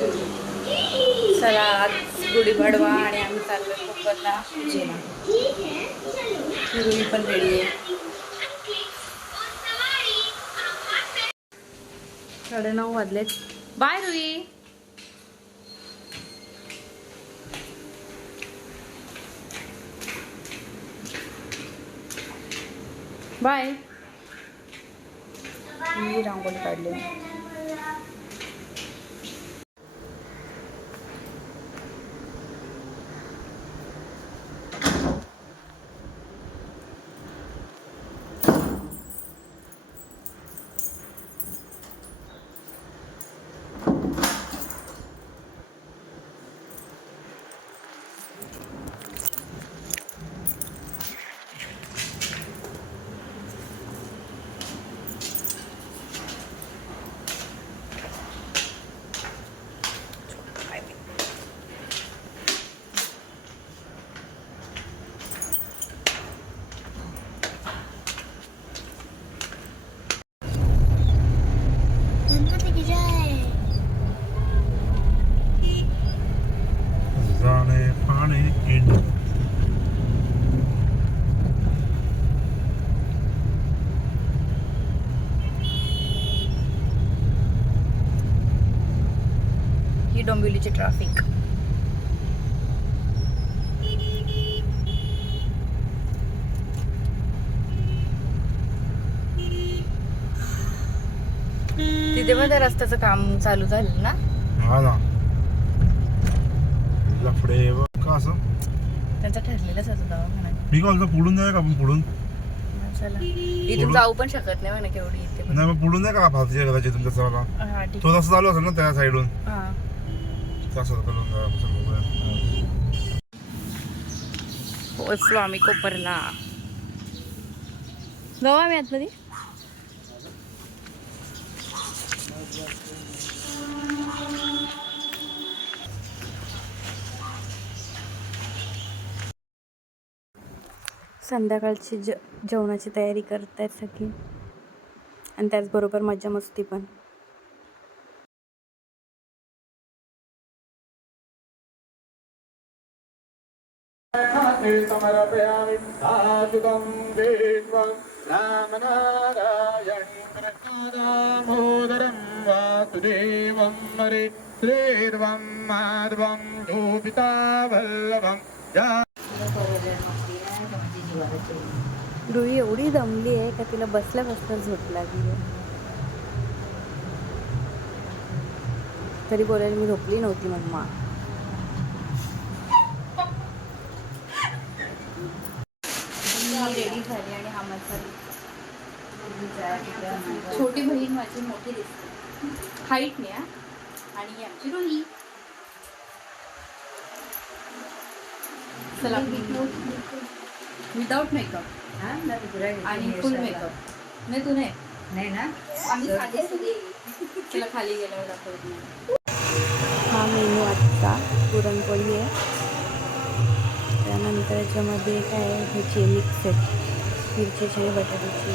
चला आज गुढीपाडवा आणि आम्ही चाललोय कोकणला पूजेला पण रेडी आहे. साडे नऊ वाजलेत. बाय रुई. बाय. मी रांगोळी काढली गणपती की जय जाणे पाणी इंड ही डोंबिवलीची ट्रॅफिक तिथे पण त्या रस्त्याचं काम चालू झालं ना? हा ना. लफडे व का असं? त्यांचा ठरलेलाच होता दवाखाना मी बोलतो पुढून जाऊया का आपण? पुढून? चला. इथून? जाऊ पण शकत नाही म्हणा केवढी इथे पण. नाही मग पुढून नाही का? भारतीय कदाचित तुमच्या सराला हा ठीक तो तसं चालू असेल ना त्या साईडून हा. पोचलो आम्ही कोपरला. जाऊ आम्ही आतमध्ये. संध्याकाळची ज जेवणाची तयारी करत आहेत सगळी. आणि त्याचबरोबर मजा मस्ती पण. समर्पयामि साधुकं देवं रामनारायण कृष्णदामोदरं वासुदेवं हरे श्रीर्वं माधवं गोपिता वल्लभं या रुई एवढी दमली आहे का तिला बसल्या बसल्या झोप लागली आहे तरी बोलायला मी झोपली नव्हती रेडी झाली आणि हा माझा छोटी बहीण माझी मोठी दिसते. हाईट नाही हा. आणि आमची रोही चला. विदाउट मेकअप आणि फुल मेकअप नाही तू नाही. नाही ना? तिला खाली गेल्यावर दाखवत. नाही हा मेनू आजचा पुरणपोळी आहे. त्यानंतर याच्यामध्ये काय आहे? ह्याची मिक्स आहे. मिरचीची बटाट्याची.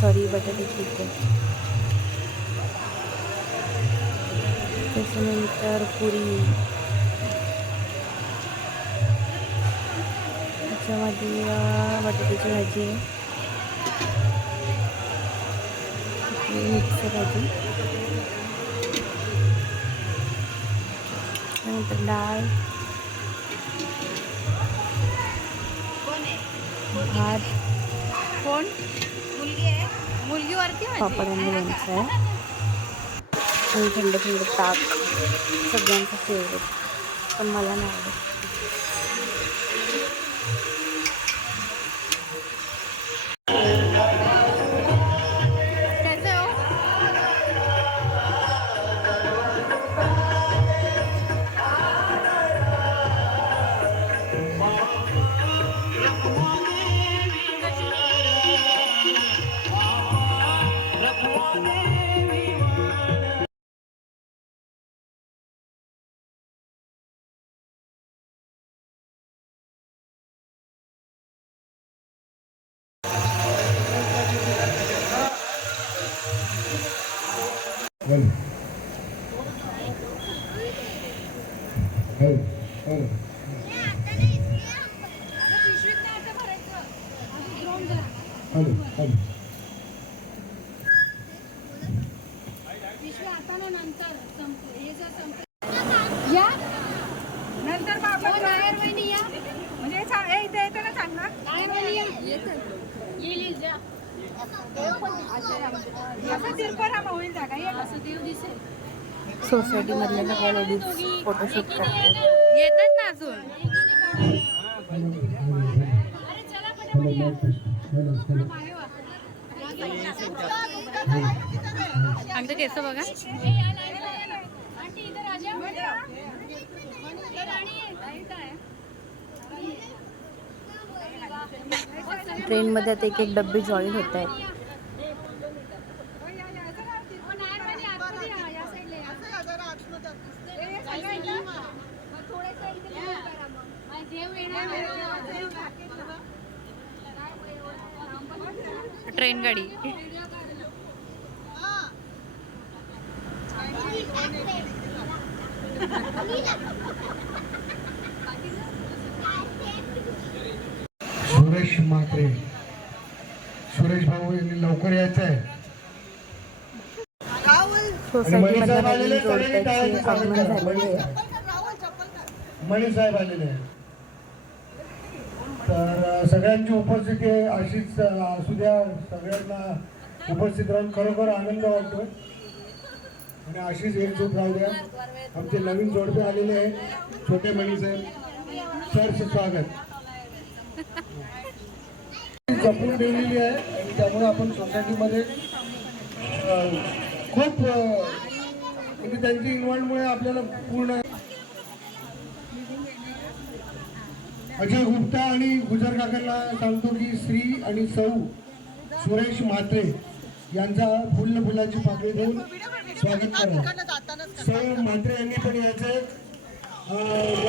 सॉरी बटाट्याची इथे. त्याच्यानंतर पुरी. त्याच्यामध्ये बटाट्याची भाजी. मिक्स भाजी. त्यानंतर डाळ. भात कोण? मुलगी आहे. मुलगी वरती पापड आणि लोणचं आहे. आणि थंड थंड ताक. सगळ्यांचं फेवरेट पण मला नाही आवडत. देव दिसेल. सोसायटी मधल्या फोटोशूट करतात. येतात ना अजून. अगदी केस बघा. ट्रेनमध्ये आता एक एक डब्बे जॉईन होत आहेत. सुरेश मात्रे सुरेश भाऊ यांनी लवकर यायचं आहे सोसायटी मध्ये नवीन जोडप्याचे आगमन झालेले आहे. मणी साहेब आलेले. आहेत तर सगळ्यांची उपस्थिती आहे अशीच असू द्या. सगळ्यांना उपस्थित राहून खरोखर आनंद वाटतोय. आणि अशीच एकजूट राहू द्या. आमचे नवीन जोडपे आलेले आहे छोटे मणी साहेब. सर स्वागत जपून ठेवलेली आहे. आणि त्यामुळे आपण सोसायटीमध्ये खूप म्हणजे त्यांची इन्व्हॉल्वमुळे आपल्याला पूर्ण अजय गुप्ता आणि गुजर काकांना सांगतो की श्री आणि सौ सुरेश म्हात्रे यांचा फुल फुलाची पाकळी देऊन स्वागत करा. सौ म्हात्रे यांनी पण याचं अं,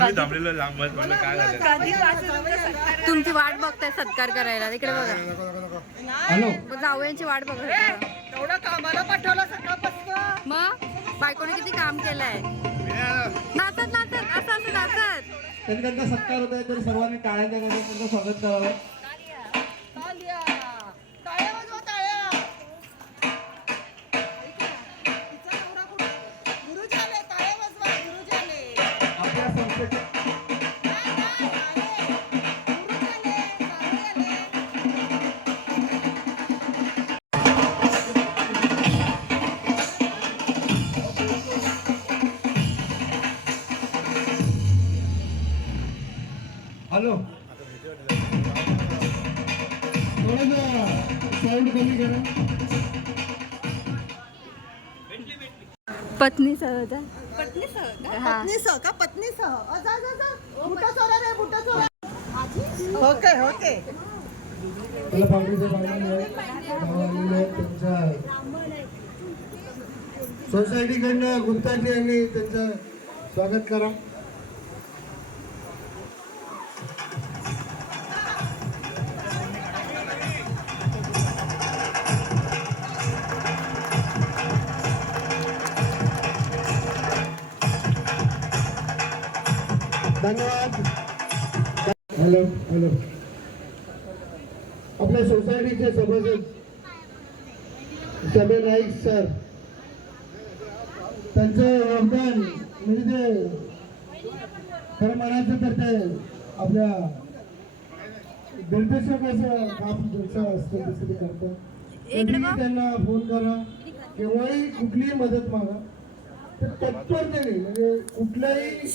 म्हणून मी थांबलेलो लांबच म्हणलं काय झालं तुमची वाट बघताय सत्कार करायला. इकडे बघा. हॅलो. जावयांची वाट बघत एवढं कामाला पाठवलं सकाळपासून? मग? बायकोने किती काम केलंय? नाचत नाचत. असं असं नाचत. त्यांनी त्यांचा सत्कार होत आहे तर सर्वांनी टाळ्यांच्या त्यांचं स्वागत करावं. हॅलो. थोडंसं साऊंड कमी करा. पत्नी सहजा हा. पत्नीसह का? पत्नीसह अ, जा जा जा. बुटा चोरा रे बुटा चोरा. ओके ओके त्याला पावडीचे पाहिजे आहे त्यांच्या सोसायटीकडनं गुप्ताजी यांनी त्यांचं स्वागत करा. धन्यवाद. हॅलो हॅलो आपल्या सोसायटीचे सभासद सभे नाईक सर त्यांचं योगदान म्हणजे ते खरं म्हणायचं तर ते आपल्या निर्देशक असं काम असतं त्यांना फोन करा केव्हाही कुठलीही मदत मागा. तर तत्परतेने म्हणजे कुठल्याही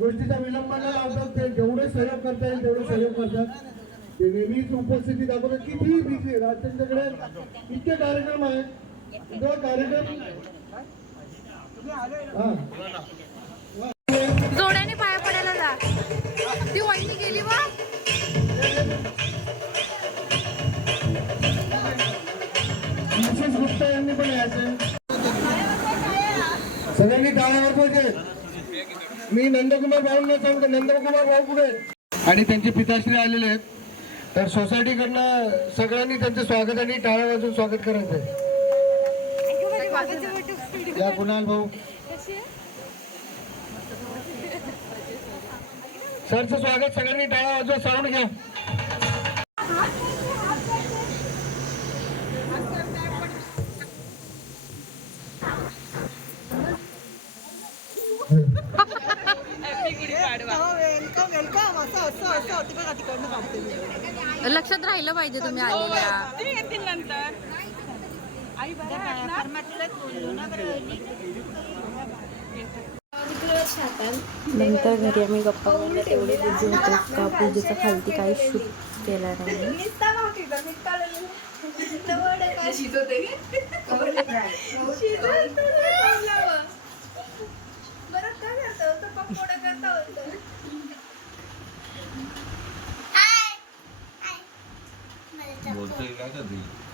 गोष्टीचा विलंब न लावतात ते जेवढे सहयोग करता येईल तेवढे सहयोग करतात. ते नेहमीच उपस्थिती दाखवतात. किती बिझी आहे त्यांच्याकडे इतके कार्यक्रम आहे तो कार्यक्रम हा. जोड्याने पाया पडायला जा. ती वहिनी गेली वा मिसेस गुप्ता यांनी पण यायचं सगळ्यांनी टाळ्यावर पाहिजे मी नंदकुमार भाऊंना सांगतो नंदकुमार भाऊ कुठे आणि त्यांचे पिताश्री आलेले आहेत. तर सोसायटीकडनं सगळ्यांनी त्यांचं स्वागत आणि टाळ्या वाजून स्वागत करायचं आहे या कुणाल भाऊ? सरचं स्वागत सगळ्यांनी टाळ्या वाजवा साऊंड घ्या. लक्षात राहिलं पाहिजे तुम्ही आलेल्या. ते येतील नंतर. आई बरं वाटणार? नंतर घरी आम्ही गप्पा मारल्या तेवढे बिझी होतो का? पूजेचा खालती काही शूट केला नाही. बोलतोय काय का ते